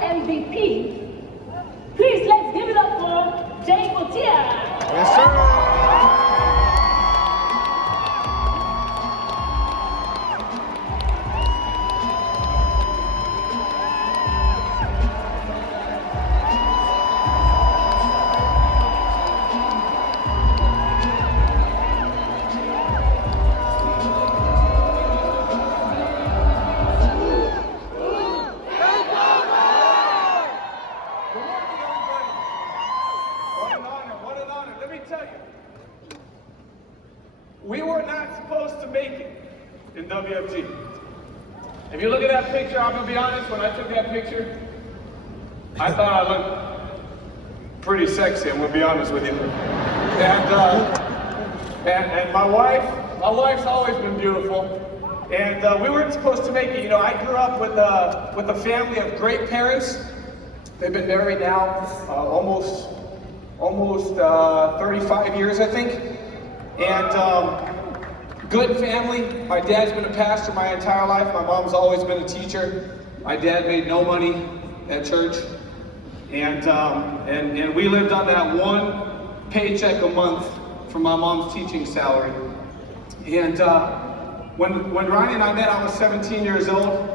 MVP. Please, let's give it up for Gauthier. Yes, sir. We were not supposed to make it in WFG. If you look at that picture, I'm gonna be honest, when I took that picture, I thought I looked pretty sexy, I'm gonna be honest with you. And my wife's always been beautiful. And we weren't supposed to make it. You know, I grew up with a family of great parents. They've been married now almost 35 years, I think. And good family. My dad's been a pastor my entire life. My mom's always been a teacher. My dad made no money at church. And we lived on that one paycheck a month from my mom's teaching salary. And when Ronnie and I met, I was 17 years old.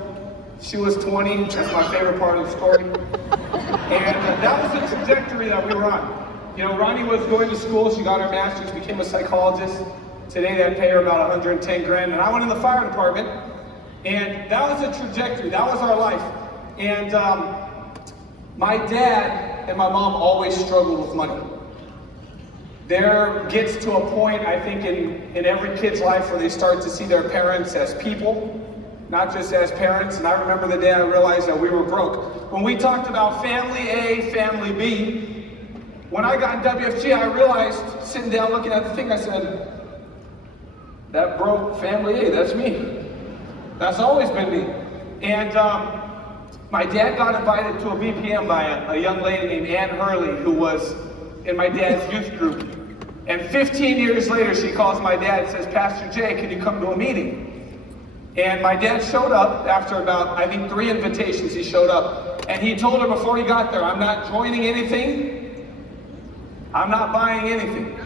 She was 20. That's my favorite part of the story. And that was the trajectory that we were on. You know, Ronnie was going to school. She got her master's, became a psychologist. Today they pay her about 110 grand. And I went in the fire department. And that was the trajectory. That was our life. And my dad and my mom always struggled with money. There gets to a point, I think, in every kid's life where they start to see their parents as people, not just as parents. And I remember the day I realized that we were broke. When we talked about family A, family B, when I got in WFG, I realized, sitting down looking at the thing, I said, that broke family A, that's me. That's always been me. And my dad got invited to a BPM by a young lady named Ann Hurley, who was in my dad's youth group. And 15 years later, she calls my dad and says, Pastor Jay, can you come to a meeting? And my dad showed up after about, I think, 3 invitations. He showed up. And he told her before he got there, I'm not joining anything. I'm not buying anything.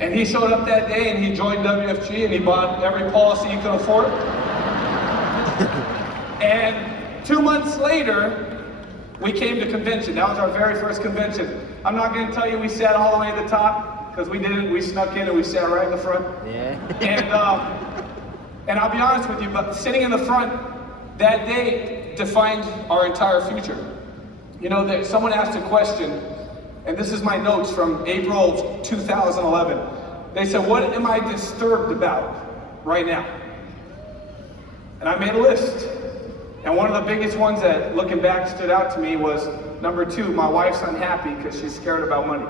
And he showed up that day and he joined WFG and he bought every policy he could afford. And 2 months later, we came to convention. That was our very first convention. I'm not going to tell you we sat all the way at the top, because we didn't. We snuck in and we sat right in the front. Yeah. And I'll be honest with you, but sitting in the front that day defined our entire future. You know, someone asked a question, and this is my notes from April 2011. They said, what am I disturbed about right now? And I made a list. And one of the biggest ones that, looking back, stood out to me was number 2, my wife's unhappy because she's scared about money.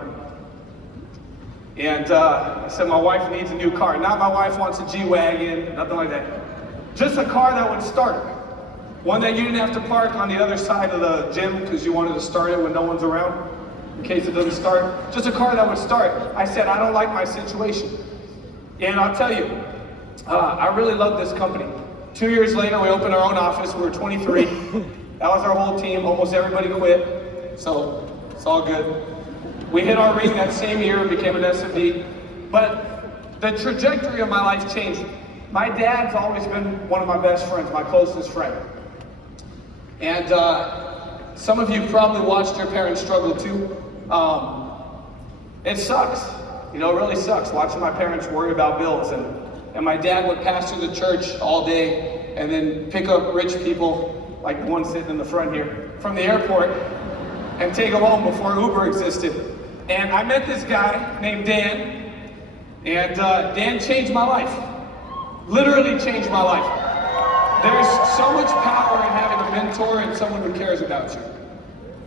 And I said, my wife needs a new car. Not my wife wants a G-Wagon, nothing like that. Just a car that would start. One that you didn't have to park on the other side of the gym because you wanted to start it when no one's around, in case it doesn't start. Just a car that would start. I said, I don't like my situation. And I'll tell you, I really love this company. 2 years later, we opened our own office. We were 23. That was our whole team. Almost everybody quit. So it's all good. We hit our ring that same year and became an SMD. But the trajectory of my life changed. My dad's always been one of my best friends, my closest friend. And some of you probably watched your parents struggle too. It sucks. You know, it really sucks watching my parents worry about bills. And my dad would pastor the church all day and then pick up rich people, like the one sitting in the front here, from the airport and take them home before Uber existed. And I met this guy named Dan, and Dan changed my life. Literally changed my life. There's so much power in having a mentor and someone who cares about you.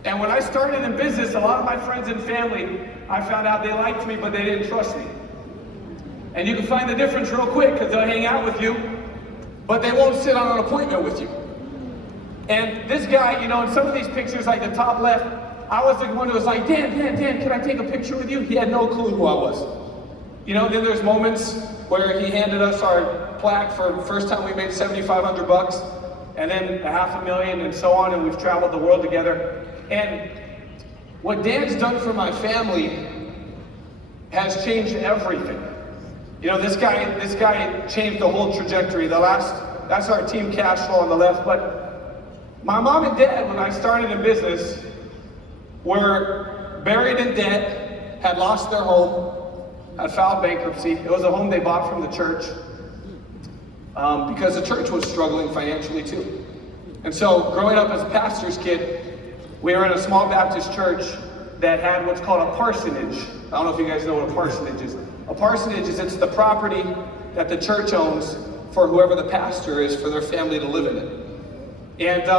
And when I started in business, a lot of my friends and family, I found out they liked me, but they didn't trust me. And you can find the difference real quick, because they'll hang out with you, but they won't sit on an appointment with you. And this guy, you know, in some of these pictures, like the top left, I was the one who was like, Dan, can I take a picture with you? He had no clue who I was. You know, then there's moments where he handed us our plaque for the first time we made $7,500. and then $500,000 and so on, and we've traveled the world together. And what Dan's done for my family has changed everything. You know, this guy changed the whole trajectory. That's our team cash flow on the left. But my mom and dad, when I started in business, were buried in debt, had lost their home, had filed bankruptcy. It was a home they bought from the church because the church was struggling financially too. And so growing up as a pastor's kid, we were in a small Baptist church that had what's called a parsonage. I don't know if you guys know what a parsonage is. A parsonage is it's the property that the church owns for whoever the pastor is for their family to live in it. And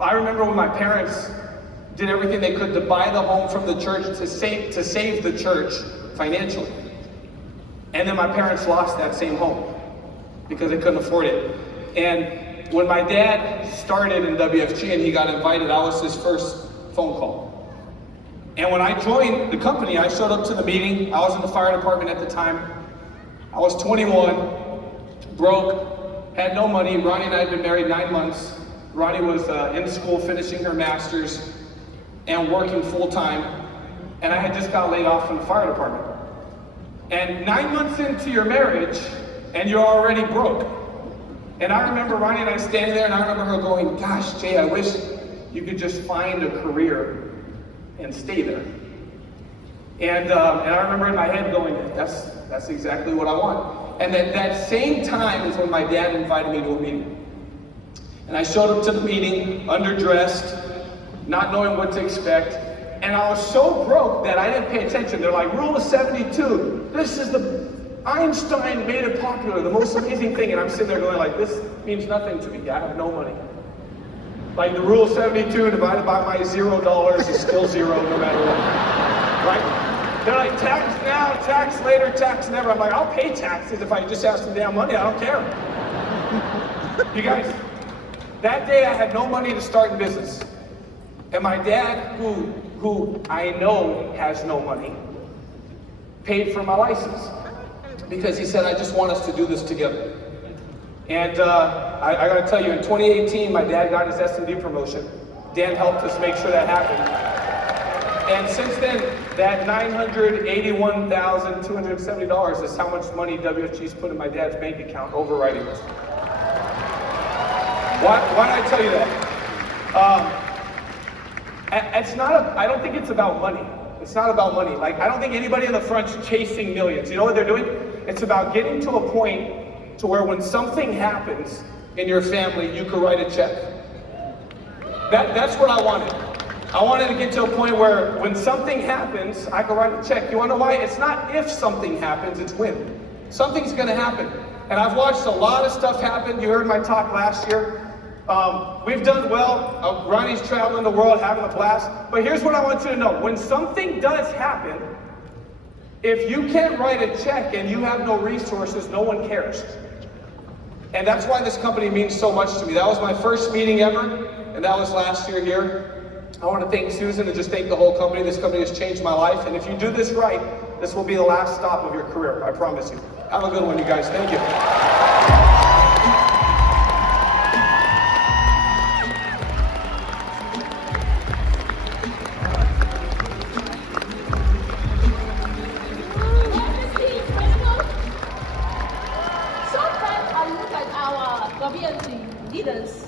I remember when my parents did everything they could to buy the home from the church to save the church financially. And then my parents lost that same home because they couldn't afford it. And when my dad started in WFG and he got invited, I was his first phone call. And when I joined the company, I showed up to the meeting. I was in the fire department at the time. I was 21, broke, had no money. Ronnie and I had been married 9 months. Ronnie was in school finishing her master's and working full-time. And I had just got laid off from the fire department. And 9 months into your marriage, and you're already broke. And I remember Ronnie and I standing there, and I remember her going, gosh, Jay, I wish you could just find a career and stay there. And I remember in my head going, that's exactly what I want. And at that same time is when my dad invited me to a meeting. And I showed up to the meeting, underdressed, not knowing what to expect. And I was so broke that I didn't pay attention. They're like, rule of 72. This is Einstein made it popular, the most amazing thing. And I'm sitting there going like, this means nothing to me. I have no money. Like the rule of 72 divided by my $0 is still zero no matter what. Right? They're like, tax now, tax later, tax never. I'm like, I'll pay taxes if I just have some damn money. I don't care. You guys, that day I had no money to start in business. And my dad, who I know has no money, paid for my license. Because he said, I just want us to do this together. And I got to tell you, in 2018, my dad got his S&D promotion. Dan helped us make sure that happened. And since then, that $981,270 is how much money WFG's put in my dad's bank account, overriding this. Why did I tell you that? I don't think it's about money. It's not about money. Like, I don't think anybody in the front's chasing millions. You know what they're doing? It's about getting to a point to where when something happens in your family, you can write a check. That's what I wanted. I wanted to get to a point where when something happens, I can write a check. You wanna know why? It's not if something happens, it's when. Something's gonna happen. And I've watched a lot of stuff happen. You heard my talk last year. We've done well. Ronnie's traveling the world, having a blast. But here's what I want you to know. When something does happen, if you can't write a check and you have no resources, no one cares. And that's why this company means so much to me. That was my first meeting ever, and that was last year here. I want to thank Susan and just thank the whole company. This company has changed my life. And if you do this right, this will be the last stop of your career. I promise you. Have a good one, you guys. Thank you. Sometimes I look at our community leaders